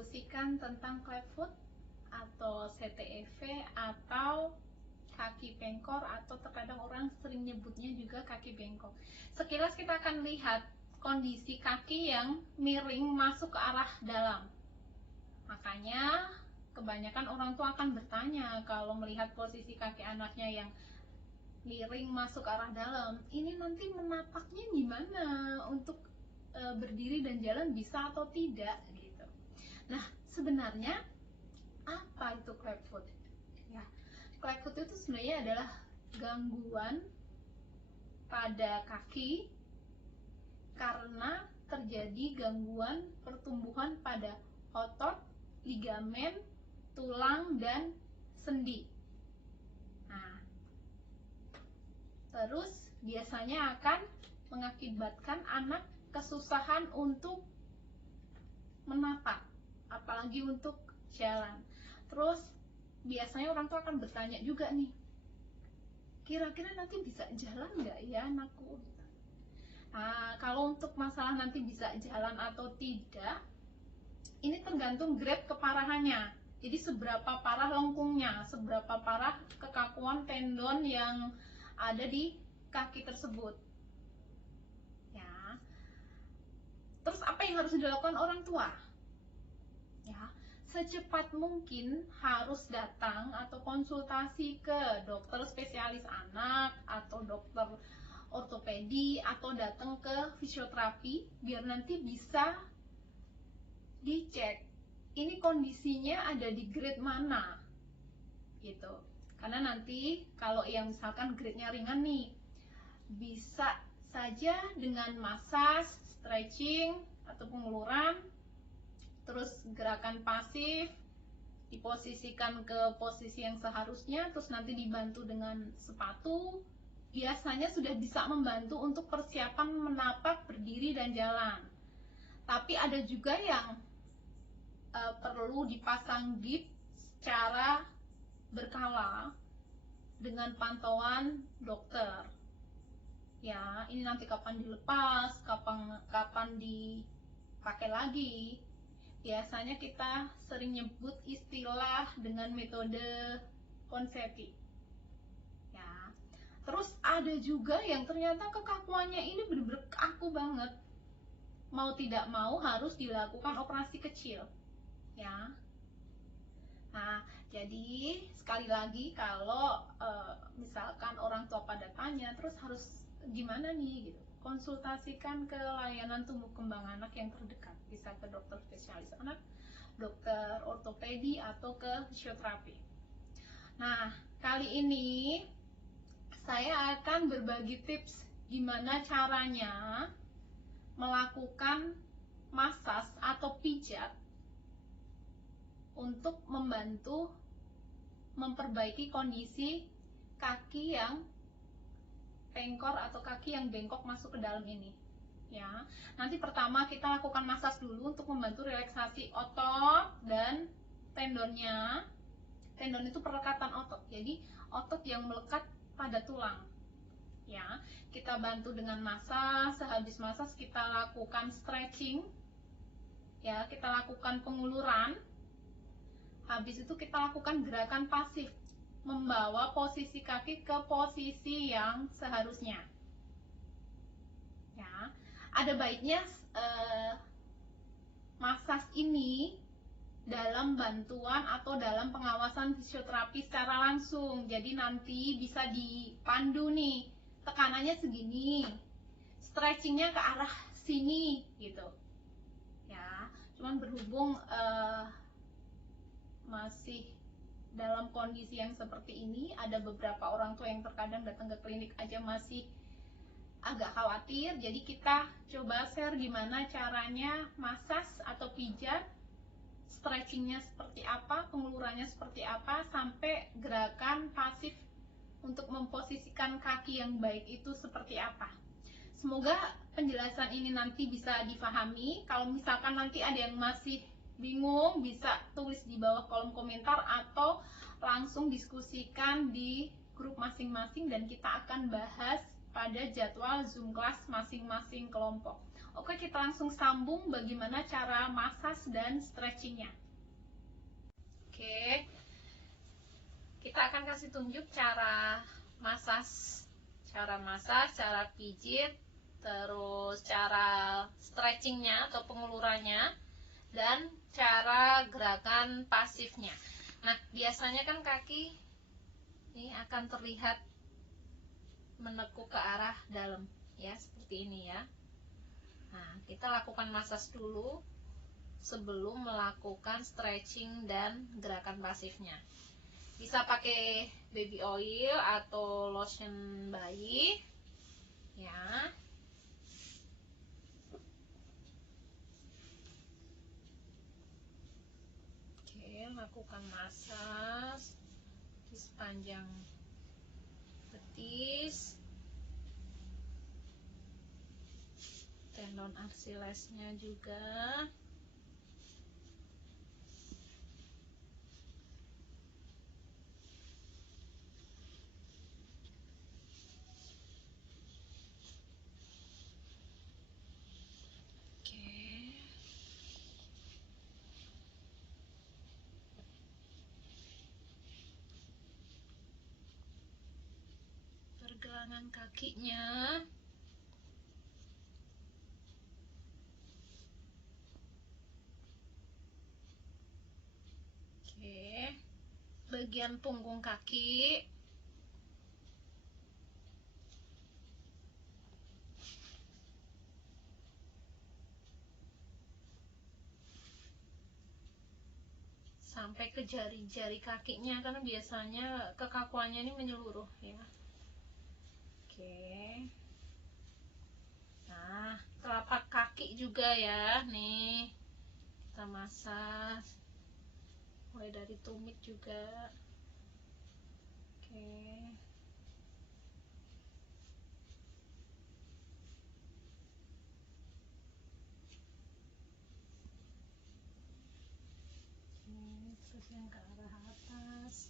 mendiskusikan tentang clubfoot atau CTEV atau kaki bengkok, atau terkadang orang sering nyebutnya juga kaki bengkok. Sekilas kita akan lihat kondisi kaki yang miring masuk ke arah dalam. Makanya kebanyakan orang tua akan bertanya kalau melihat posisi kaki anaknya yang miring masuk ke arah dalam, ini nanti menapaknya gimana untuk berdiri dan jalan bisa atau tidak gitu. Nah, sebenarnya apa itu clubfoot? Ya, clubfoot itu sebenarnya adalah gangguan pada kaki karena terjadi gangguan pertumbuhan pada otot, ligamen, tulang, dan sendi. Nah, terus biasanya akan mengakibatkan anak kesusahan untuk menapak, apalagi untuk jalan. Terus biasanya orang tua akan bertanya juga nih, kira-kira nanti bisa jalan nggak ya anakku? Nah, kalau untuk masalah nanti bisa jalan atau tidak, ini tergantung grade keparahannya. Jadi seberapa parah lengkungnya, seberapa parah kekakuan tendon yang ada di kaki tersebut. Ya. Terus apa yang harus dilakukan orang tua? Ya, secepat mungkin harus datang atau konsultasi ke dokter spesialis anak atau dokter ortopedi atau datang ke fisioterapi biar nanti bisa dicek ini kondisinya ada di grade mana gitu. Karena nanti kalau yang misalkan grade-nya ringan nih, bisa saja dengan massage, stretching atau penguluran, terus gerakan pasif diposisikan ke posisi yang seharusnya, terus nanti dibantu dengan sepatu, biasanya sudah bisa membantu untuk persiapan menapak, berdiri, dan jalan. Tapi ada juga yang perlu dipasang gips secara berkala dengan pantauan dokter. Ya, ini nanti kapan dilepas, kapan dipakai lagi. Biasanya kita sering nyebut istilah dengan metode Ponseti. Ya. Terus ada juga yang ternyata kekakuannya ini bener-bener kaku banget. Mau tidak mau harus dilakukan operasi kecil. Ya. Nah, jadi sekali lagi kalau misalkan orang tua pada tanya, terus harus gimana nih gitu, konsultasikan ke layanan tumbuh kembang anak yang terdekat, bisa ke dokter spesialis anak, dokter ortopedi, atau ke fisioterapi. Nah, kali ini saya akan berbagi tips gimana caranya melakukan massage atau pijat untuk membantu memperbaiki kondisi kaki yang bengkok atau kaki yang bengkok masuk ke dalam ini. Ya, nanti pertama kita lakukan massage dulu untuk membantu relaksasi otot dan tendonnya. Tendon itu perekatan otot, jadi otot yang melekat pada tulang. Ya, kita bantu dengan massage. Sehabis massage kita lakukan stretching. Ya, kita lakukan penguluran. Habis itu kita lakukan gerakan pasif, membawa posisi kaki ke posisi yang seharusnya. Ya, ada baiknya massage ini dalam bantuan atau dalam pengawasan fisioterapi secara langsung. Jadi nanti bisa dipandu nih, tekanannya segini, stretchingnya ke arah sini gitu. Ya, cuman berhubung masih dalam kondisi yang seperti ini, ada beberapa orang tua yang terkadang datang ke klinik aja masih agak khawatir. Jadi kita coba share gimana caranya massage atau pijat, stretchingnya seperti apa, pengulurannya seperti apa, sampai gerakan pasif untuk memposisikan kaki yang baik itu seperti apa. Semoga penjelasan ini nanti bisa difahami. Kalau misalkan nanti ada yang masih bingung, bisa tulis di bawah kolom komentar atau langsung diskusikan di grup masing-masing dan kita akan bahas pada jadwal Zoom kelas masing-masing kelompok. Oke, kita langsung sambung bagaimana cara massage dan stretchingnya. Oke, kita akan kasih tunjuk cara massage, cara pijit, terus cara stretchingnya atau pengulurannya, dan cara gerakan pasifnya. Nah, biasanya kan kaki ini akan terlihat menekuk ke arah dalam, ya, seperti ini ya. Nah, kita lakukan massage dulu sebelum melakukan stretching dan gerakan pasifnya. Bisa pakai baby oil atau lotion bayi, ya. Oke, lakukan massage di sepanjang betis, tendon Achillesnya juga. Pergelangan kakinya. Oke, bagian punggung kaki. Sampai ke jari-jari kakinya, karena biasanya kekakuannya ini menyeluruh ya. Oke. Nah, telapak kaki juga ya, nih kita massage mulai dari tumit juga. Oke. Terus yang ke arah atas.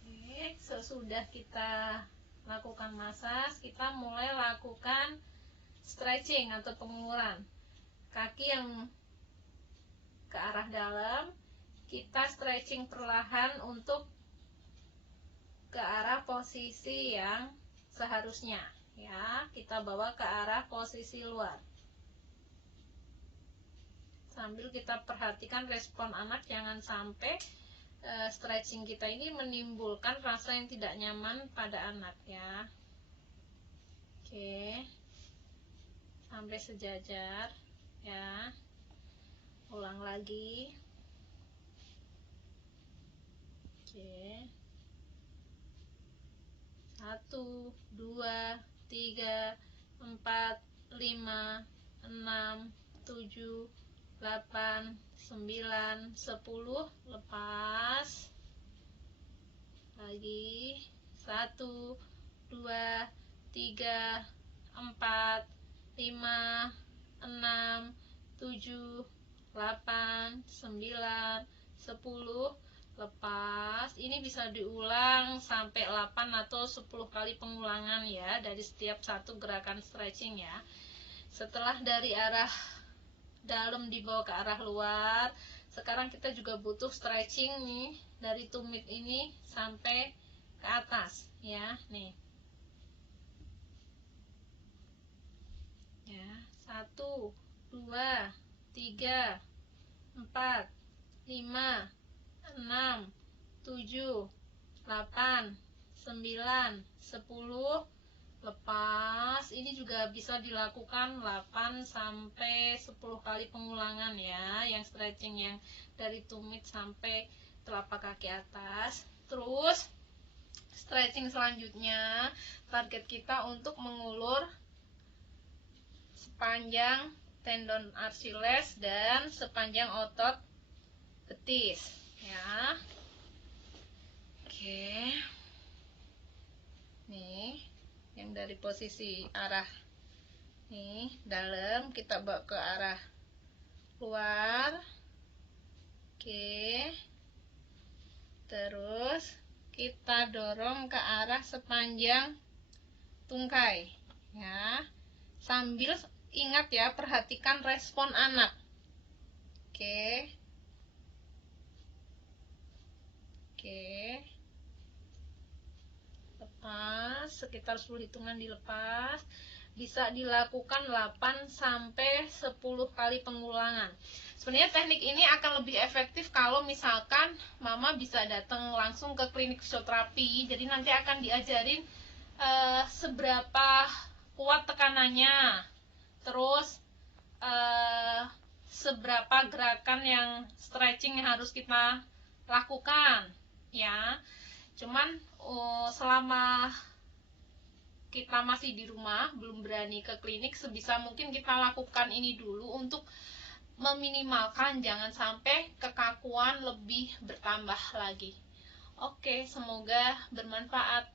Oke, sesudah kita lakukan massage, kita mulai lakukan stretching atau penguluran. Kaki yang ke arah dalam, kita stretching perlahan untuk ke arah posisi yang seharusnya ya. Kita bawa ke arah posisi luar, sambil kita perhatikan respon anak. Jangan sampai stretching kita ini menimbulkan rasa yang tidak nyaman pada anak ya. Oke, sampai sejajar ya. Ulang lagi. Oke, 1, 2, 3, 4, 5, 6, 7, 8, 9, 10. Lepas lagi. 1, 2, 3, 4, 5, 6, 7, 8, 9, 10. Lepas. Ini bisa diulang sampai 8 atau 10 kali pengulangan ya, dari setiap satu gerakan stretching ya. Setelah dari arah dalam dibawa ke arah luar, sekarang kita juga butuh stretching nih dari tumit ini sampai ke atas ya. Nih ya, 1, 2, 3, 4, 5, 6, 7, 8, 9, 10. Lepas. Ini juga bisa dilakukan 8 sampai 10 kali pengulangan ya, yang stretching yang dari tumit sampai telapak kaki atas. Terus stretching selanjutnya, target kita untuk mengulur sepanjang tendon Achilles dan sepanjang otot betis ya. Oke. Nih, yang dari posisi arah nih dalam kita bawa ke arah luar. Oke. Terus kita dorong ke arah sepanjang tungkai ya. Sambil ingat ya, perhatikan respon anak. Oke. Oke. Lepas, sekitar 10 hitungan dilepas. Bisa dilakukan 8 sampai 10 kali pengulangan. Sebenarnya teknik ini akan lebih efektif kalau misalkan mama bisa datang langsung ke klinik fisioterapi. Jadi nanti akan diajarin seberapa kuat tekanannya, terus seberapa gerakan yang stretching yang harus kita lakukan ya. Cuman selama kita masih di rumah, belum berani ke klinik, sebisa mungkin kita lakukan ini dulu untuk meminimalkan jangan sampai kekakuan lebih bertambah lagi. Oke, semoga bermanfaat.